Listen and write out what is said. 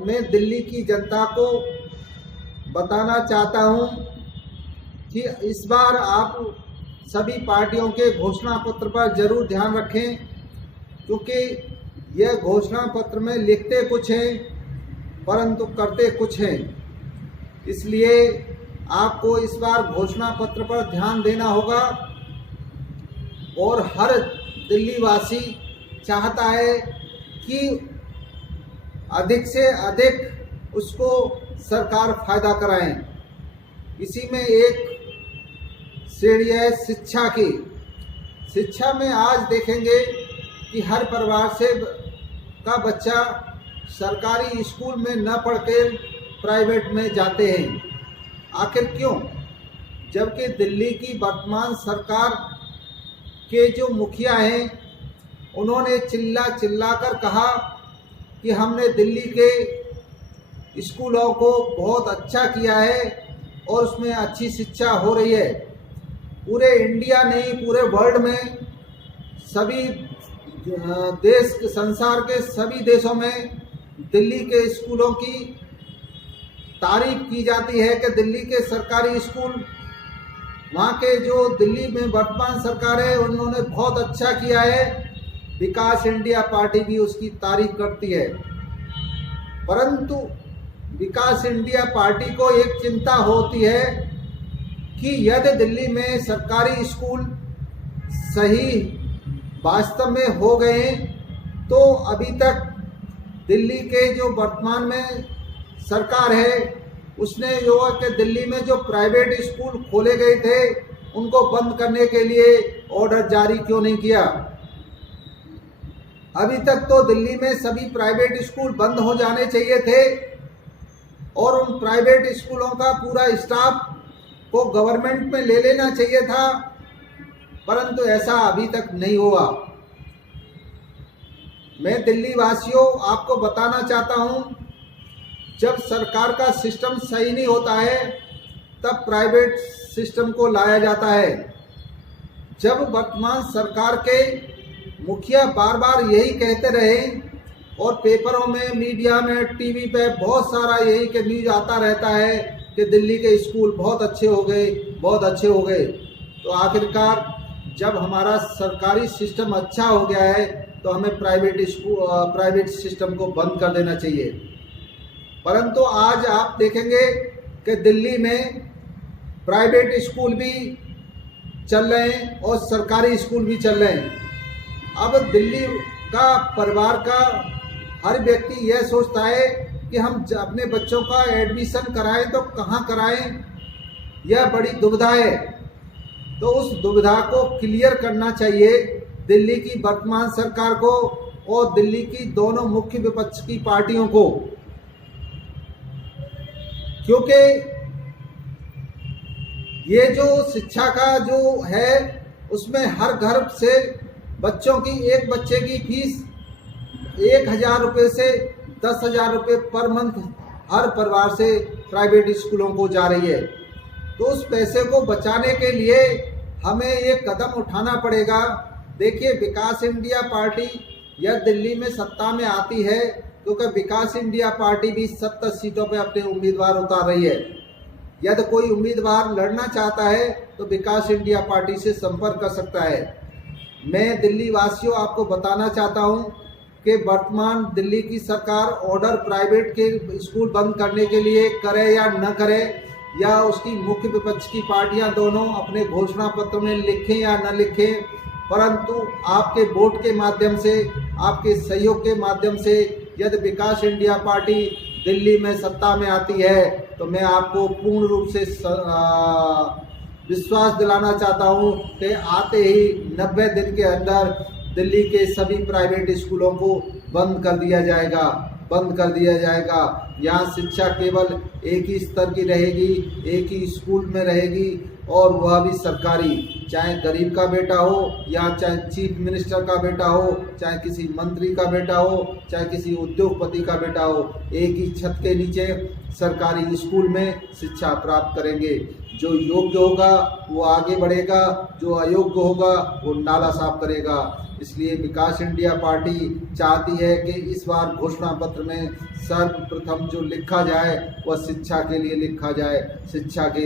मैं दिल्ली की जनता को बताना चाहता हूं कि इस बार आप सभी पार्टियों के घोषणा पत्र पर जरूर ध्यान रखें, क्योंकि यह घोषणा पत्र में लिखते कुछ हैं परंतु करते कुछ हैं। इसलिए आपको इस बार घोषणा पत्र पर ध्यान देना होगा और हर दिल्ली वासी चाहता है कि अधिक से अधिक उसको सरकार फायदा कराएं। इसी में एक श्रेणी है शिक्षा की। शिक्षा में आज देखेंगे कि हर परिवार से का बच्चा सरकारी स्कूल में न पढ़कर प्राइवेट में जाते हैं। आखिर क्यों? जबकि दिल्ली की वर्तमान सरकार के जो मुखिया हैं उन्होंने चिल्ला कर कहा कि हमने दिल्ली के स्कूलों को बहुत अच्छा किया है और उसमें अच्छी शिक्षा हो रही है। पूरे इंडिया नहीं, पूरे वर्ल्ड में सभी देश, संसार के सभी देशों में दिल्ली के स्कूलों की तारीफ की जाती है कि दिल्ली के सरकारी स्कूल, वहाँ के जो दिल्ली में वर्तमान सरकार है उन्होंने बहुत अच्छा किया है। विकास इंडिया पार्टी भी उसकी तारीफ करती है। परंतु विकास इंडिया पार्टी को एक चिंता होती है कि यदि दिल्ली में सरकारी स्कूल सही वास्तव में हो गए तो अभी तक दिल्ली के जो वर्तमान में सरकार है उसने जो है कि दिल्ली में जो प्राइवेट स्कूल खोले गए थे उनको बंद करने के लिए ऑर्डर जारी क्यों नहीं किया? अभी तक तो दिल्ली में सभी प्राइवेट स्कूल बंद हो जाने चाहिए थे और उन प्राइवेट स्कूलों का पूरा स्टाफ को गवर्नमेंट में ले लेना चाहिए था, परंतु ऐसा अभी तक नहीं हुआ। मैं दिल्ली वासियों आपको बताना चाहता हूं, जब सरकार का सिस्टम सही नहीं होता है तब प्राइवेट सिस्टम को लाया जाता है। जब वर्तमान सरकार के मुखिया बार बार यही कहते रहे और पेपरों में, मीडिया में, टीवी पे बहुत सारा यही के न्यूज आता रहता है कि दिल्ली के स्कूल बहुत अच्छे हो गए, बहुत अच्छे हो गए, तो आखिरकार जब हमारा सरकारी सिस्टम अच्छा हो गया है तो हमें प्राइवेट सिस्टम को बंद कर देना चाहिए। परंतु आज आप देखेंगे कि दिल्ली में प्राइवेट स्कूल भी चल रहे हैं और सरकारी स्कूल भी चल रहे हैं। अब दिल्ली का परिवार का हर व्यक्ति यह सोचता है कि हम अपने बच्चों का एडमिशन कराएं तो कहाँ कराएं, यह बड़ी दुविधा है। तो उस दुविधा को क्लियर करना चाहिए दिल्ली की वर्तमान सरकार को और दिल्ली की दोनों मुख्य विपक्ष की पार्टियों को, क्योंकि ये जो शिक्षा का जो है उसमें हर घर से बच्चों की, एक बच्चे की फीस 1,000 रुपये से 10,000 रुपये पर मंथ हर परिवार से प्राइवेट स्कूलों को जा रही है। तो उस पैसे को बचाने के लिए हमें एक कदम उठाना पड़ेगा। देखिए, विकास इंडिया पार्टी यह दिल्ली में सत्ता में आती है क्योंकि विकास इंडिया पार्टी भी 70 सीटों पे अपने उम्मीदवार उतार रही है। यदि कोई उम्मीदवार लड़ना चाहता है तो विकास इंडिया पार्टी से संपर्क कर सकता है। मैं दिल्ली वासियों आपको बताना चाहता हूं कि वर्तमान दिल्ली की सरकार ऑर्डर प्राइवेट के स्कूल बंद करने के लिए करे या न करे, या उसकी मुख्य विपक्ष की पार्टियां दोनों अपने घोषणा पत्र में लिखें या न लिखें, परंतु आपके वोट के माध्यम से, आपके सहयोग के माध्यम से यदि विकास इंडिया पार्टी दिल्ली में सत्ता में आती है तो मैं आपको पूर्ण रूप से विश्वास दिलाना चाहता हूं कि आते ही 90 दिन के अंदर दिल्ली के सभी प्राइवेट स्कूलों को बंद कर दिया जाएगा। यहाँ शिक्षा केवल एक ही स्तर की रहेगी, एक ही स्कूल में रहेगी और वह भी सरकारी, चाहे गरीब का बेटा हो या चाहे चीफ मिनिस्टर का बेटा हो, चाहे किसी मंत्री का बेटा हो, चाहे किसी उद्योगपति का बेटा हो, एक ही छत के नीचे सरकारी स्कूल में शिक्षा प्राप्त करेंगे। जो योग्य होगा वो आगे बढ़ेगा, जो अयोग्य होगा वो नाला साफ करेगा। इसलिए विकास इंडिया पार्टी चाहती है कि इस बार घोषणा पत्र में सर्वप्रथम जो लिखा जाए वह शिक्षा के लिए लिखा जाए। शिक्षा के